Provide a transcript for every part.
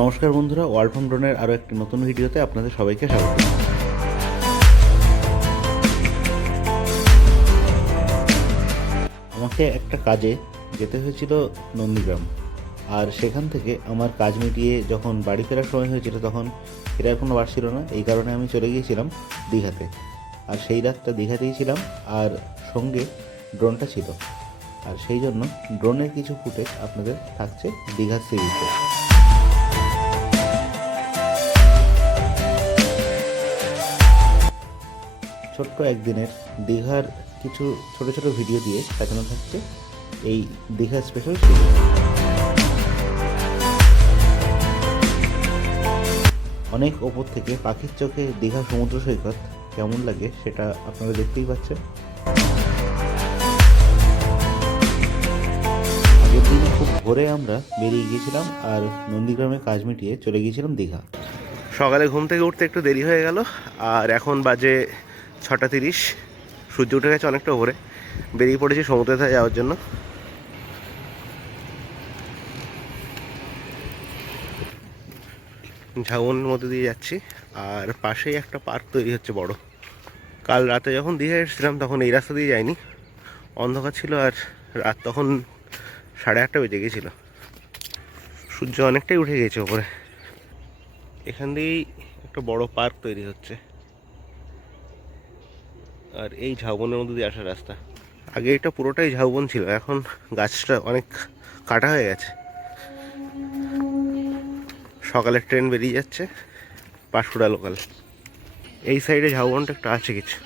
নমস্কার বন্ধুরা, world from ড্রোনের আরও একটি নতুন ভিডিওতে আপনাদের সবাইকে স্বাগত। আমাকে একটা কাজে যেতে হয়েছিল নন্দীগ্রাম, আর সেখান থেকে আমার কাজ মিটিয়ে যখন বাড়ি ফেরার সময় হয়েছিল তখন ফেরার কোনো বাস ছিল না। এই কারণে আমি চলে গিয়েছিলাম দীঘাতে, আর সেই রাতটা দীঘাতেই ছিলাম, আর সঙ্গে ড্রোনটা ছিল। আর সেই জন্য ড্রোনের কিছু ফুটেজ আপনাদের থাকছে দীঘার সিরিজে। ছোট্ট একদিনের দীঘার কিছু ছোট ছোট ভিডিও দিয়ে সাজানো থাকছে এই দীঘা স্পেশাল সিরিজ। অনেক ওপর থেকে পাখির চোখে দীঘা সমুদ্র সৈকত কেমন লাগে সেটা আপনারা দেখতেই পাচ্ছেন। আগের দিন খুব ভোরে আমরা বেরিয়ে গিয়েছিলাম, আর নন্দীগ্রামে কাজ মিটিয়ে চলে গিয়েছিলাম দীঘা। সকালে ঘুম থেকে উঠতে একটু দেরি হয়ে গেল, আর এখন বাজে 6:30। সূর্য উঠে গেছে অনেকটা ভোরে। বেরিয়ে পড়েছি সমুদ্রে ধারে যাওয়ার জন্য। ঝাউবনের মধ্যে দিয়ে যাচ্ছি, আর পাশেই একটা পার্ক তৈরি হচ্ছে বড়। কাল রাতে যখন দীঘা এসেছিলাম তখন এই রাস্তা দিয়ে যাইনি, অন্ধকার ছিল, আর রাত তখন 8:30 বেজে গেছিল। সূর্য অনেকটাই উঠে গেছে ওপরে। এখান দিয়েই একটা বড় পার্ক তৈরি হচ্ছে, আর এই ঝাউবনের মধ্যে দিয়ে আসার রাস্তা। আগে এটা পুরোটাই ঝাউবন ছিল, এখন গাছটা অনেক কাটা হয়ে গেছে। সকালের ট্রেন বেরিয়ে যাচ্ছে পাঁশকুড়া লোকাল। এই সাইডে ঝাউবনটা একটু আছে কিছু।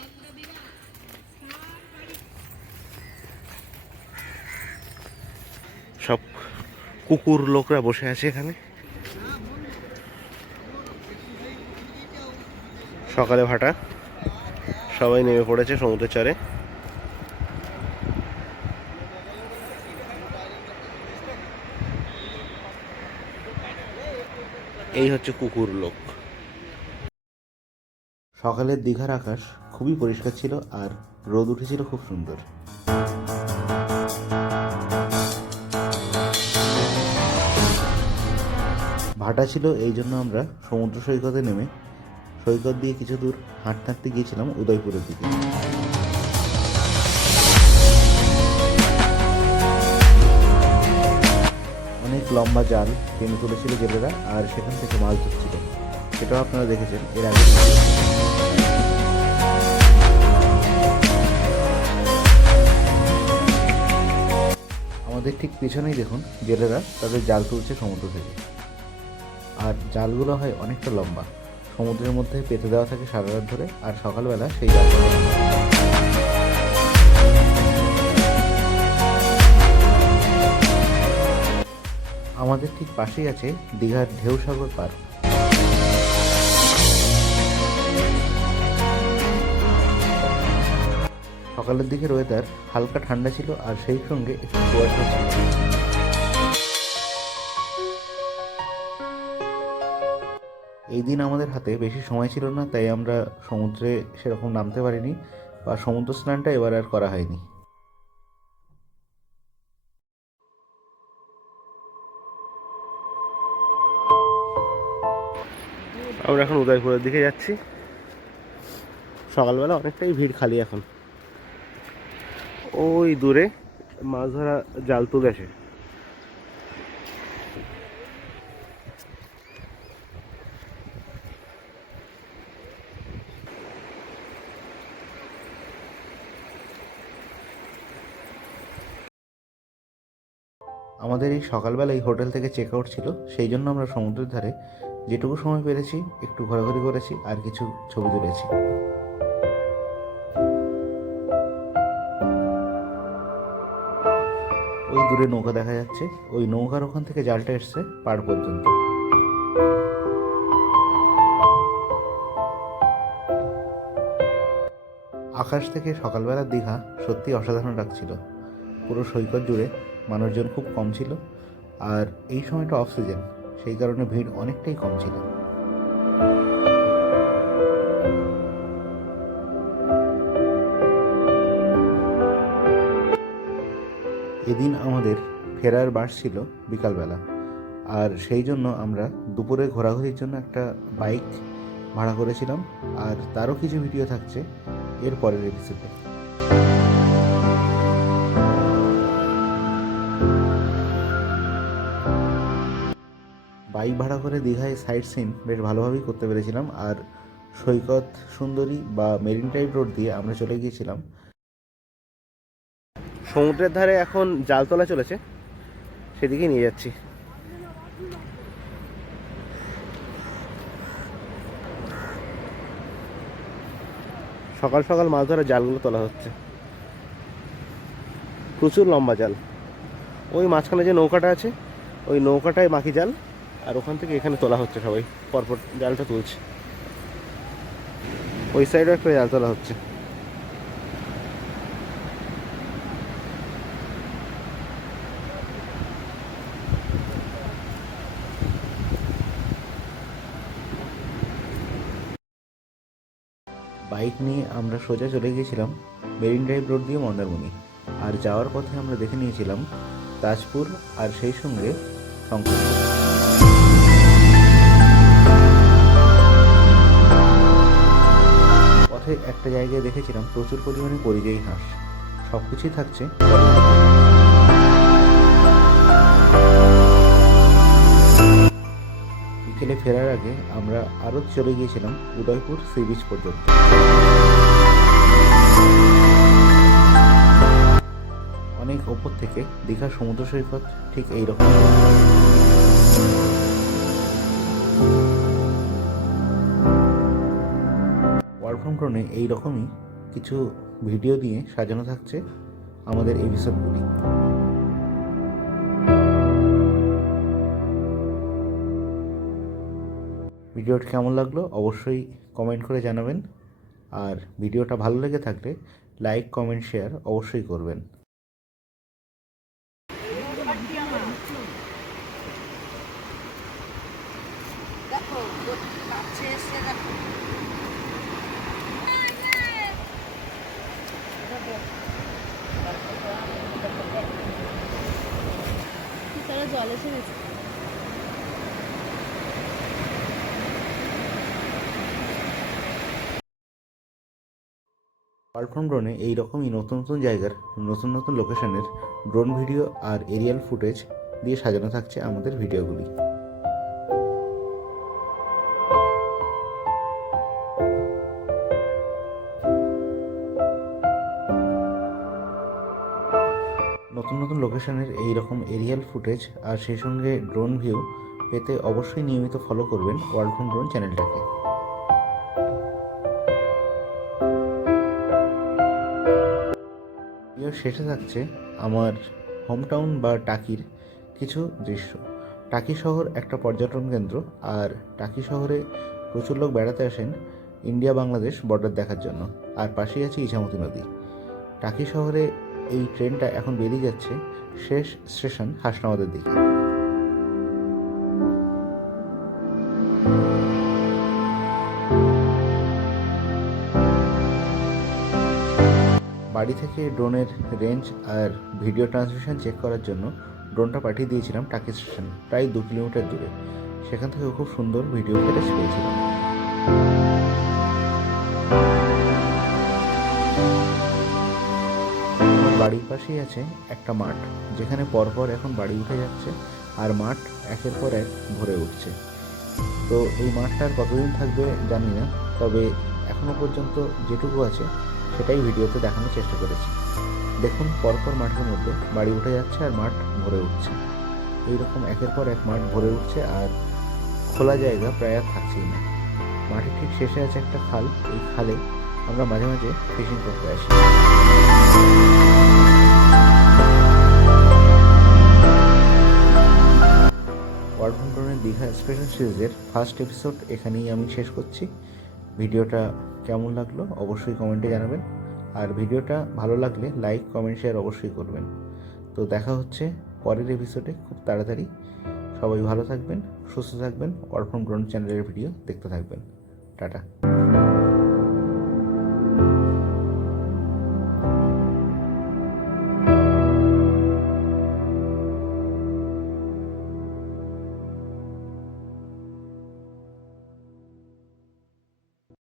সব কুকুর লোকরা বসে আছে এখানে। সকালে ভাটা, সবাই নেমে পড়েছে সমুদ্রের চরে। এই হচ্ছে কুকুর লোক। সকালের দীঘার আকাশ খুবই পরিষ্কার ছিল, আর রোদ উঠেছিল খুব সুন্দর। ভাটা ছিল, এই জন্য আমরা সমুদ্র সৈকতে নেমে সৈকত দিয়ে কিছু দূর হাঁটতে হাঁটতে গিয়েছিলাম উদয়পুরের দিকে। অনেক লম্বা জাল টেনে তুলেছিল জেলেরা, আর সেখান থেকে মাছ ধরছিল, সেটাও আপনারা দেখেছেন এর আগে। আমাদের ঠিক পেছনেই দেখুন জেলেরা তাদের জাল তুলছে সমুদ্র থেকে, আর জালগুলো হয় অনেকটা লম্বা, সমুদ্রের মধ্যে পেতে দেওয়া থাকে সারা রাত ধরে, আর সকালবেলা সেই জাল আমাদের ঠিক পাশেই আছে দীঘার ঢেউসাগর পার্ক। সকালের দিকে ওয়েদার হালকা ঠান্ডা ছিল, আর সেই সঙ্গে একটু কুয়াশা ছিল। এই দিন আমাদের হাতে বেশি সময় ছিল না, তাই আমরা সমুদ্রে সেরকম নামতে পারিনি, বা সমুদ্র স্নানটা এবার আর করা হয়নি। আমরা এখন উদয়পুরের দিকে যাচ্ছি। সকালবেলা অনেকটাই ভিড়, খালি এখন। ওই দূরে মাছ ধরা জাল তুলেছে। আমাদের এই সকালবেলায় হোটেল থেকে চেক আউট ছিল, সেই জন্য আমরা সমুদ্রের ধারে যেটুকু সময় পেরেছি একটু ঘোরাঘুরি করেছি, আর কিছু ছবি তুলেছি। ওই দূরে নৌকা দেখা যাচ্ছে, ওই নৌকার ওখান থেকে জালটা এসছে পাড় পর্যন্ত। আকাশ থেকে সকালবেলার দীঘা সত্যি অসাধারণ লাগছিল। পুরো সৈকত জুড়ে মানুষজন খুব কম ছিল, আর এই সময়টা অফ সিজন, সেই কারণে ভিড় অনেকটাই কম ছিল। এদিন আমাদের ফেরার বাস ছিল বিকালবেলা, আর সেই জন্য আমরা দুপুরে ঘোরাঘুরির জন্য একটা বাইক ভাড়া করেছিলাম, আর তারও কিছু ভিডিও থাকছে এর পরের এপিসোডে। বাইক ভাড়া করে দীঘায় সাইট সিন বেশ ভালোভাবেই করতে পেরেছিলাম, আর সৈকত সুন্দরী বা মেরিন ড্রাইভ রোড দিয়ে আমরা চলে গিয়েছিলাম। সমুদ্রের ধারে এখন জাল তোলা চলেছে, সেদিকে নিয়ে যাচ্ছি। সকাল সকাল মাছ ধরা জালগুলো তোলা হচ্ছে, প্রচুর লম্বা জাল। ওই মাঝখানে যে নৌকাটা আছে, ওই নৌকাটায় মাখি জাল, আর ওখান থেকে এখানে তোলা হচ্ছে, সবাই পরপর জালটা তুলছে। ওই সাইডেও একটা জাল তোলা হচ্ছে। বাইক নিয়ে আমরা সোজা চলে গিয়েছিলাম মেরিন ড্রাইভ রোড দিয়ে মন্দারমণি, আর যাওয়ার পথে আমরা দেখে নিয়েছিলাম তাজপুর আর সেই সঙ্গে শঙ্কর। পথে একটা জায়গায় দেখেছিলাম প্রচুর পরিমাণে পরিযায়ী হাঁস। সব কিছুই থাকছে। বিকেলে ফেরার আগে আমরা আরও চলে গিয়েছিলাম উদয়পুর সি বিচ পর্যন্ত। অনেক ওপর থেকে দীঘার সমুদ্র সৈকত ঠিক এইরকম। ওয়ার্ক ফ্রম ড্রোনে এইরকমই কিছু ভিডিও দিয়ে সাজানো থাকছে আমাদের এপিসোডগুলি। ভিডিওটা কেমন লাগলো অবশ্যই কমেন্ট করে জানাবেন, আর ভিডিওটা ভালো লেগে থাকলে লাইক কমেন্ট শেয়ার অবশ্যই করবেন। জল এসে গেছে। ওয়ার্ক ফ্রম ড্রোনে এইরকমই নতুন নতুন জায়গার নতুন নতুন লোকেশনের ড্রোন ভিডিও আর এরিয়াল ফুটেজ দিয়ে সাজানো থাকছে আমাদের ভিডিওগুলি। নতুন নতুন লোকেশনের এইরকম এরিয়াল ফুটেজ আর সেই সঙ্গে ড্রোন ভিউ পেতে অবশ্যই নিয়মিত ফলো করবেন ওয়ার্ল্ড ফ্রম ড্রোন চ্যানেলটাকে। ভিডিওর শেষে থাকছে আমার হোম টাউন বা টাকির কিছু দৃশ্য। টাকি শহর একটা পর্যটন কেন্দ্র, আর টাকি শহরে প্রচুর লোক বেড়াতে আসেন ইন্ডিয়া বাংলাদেশ বর্ডার দেখার জন্য, আর পাশেই আছে ইছামতি নদী। টাকি শহরে এই ট্রেনটা এখন বেরিয়ে যাচ্ছে শেষ স্টেশন হাসনাবাদের দিকে। বাড়ি থেকে ড্রোনের রেঞ্জ আর ভিডিও ট্রান্সমিশন চেক করার জন্য ড্রোনটা পাঠিয়ে দিয়েছিলাম টাকি স্টেশন, প্রায় 2 কিলোমিটার দূরে। সেখান থেকে খুব সুন্দর ভিডিও ফুটেজ পেয়েছিলাম। বাড়ির পাশেই আছে একটা মাঠ, যেখানে পরপর এখন বাড়ি উঠে যাচ্ছে আর মাঠ একের পর এক ভরে উঠছে। তো এই মাঠটা আর কতদিন থাকবে জানি না, তবে এখনো পর্যন্ত যেটুকু আছে সেটাই ভিডিওতে দেখানোর চেষ্টা করেছি। দেখুন পরপর মাঠের মধ্যে বাড়ি উঠে যাচ্ছে আর মাঠ ভরে উঠছে। এইরকম একের পর এক মাঠ ভরে উঠছে, আর খোলা জায়গা প্রায় আর থাকছেই না। মাঠের ঠিক শেষে আছে একটা খাল, এই খালে আমরা মাঝে মাঝে ফিশিং করতে আসি। ওয়ার্ল্ড ফ্রম ড্রোনের দীঘা স্পেশাল সিরিজের ফার্স্ট এপিসোড এখানেই আমি শেষ করছি। ভিডিওটা কেমন লাগলো অবশ্যই কমেন্টে জানাবেন, আর ভিডিওটা ভালো লাগলে লাইক কমেন্ট শেয়ার অবশ্যই করবেন। তো দেখা হচ্ছে পরের এপিসোডে খুব তাড়াতাড়ি। সবাই ভালো থাকবেন, সুস্থ থাকবেন, ওয়ার্ল্ড ফ্রম ড্রোন চ্যানেলের ভিডিও দেখতে থাকবেন। টাটা।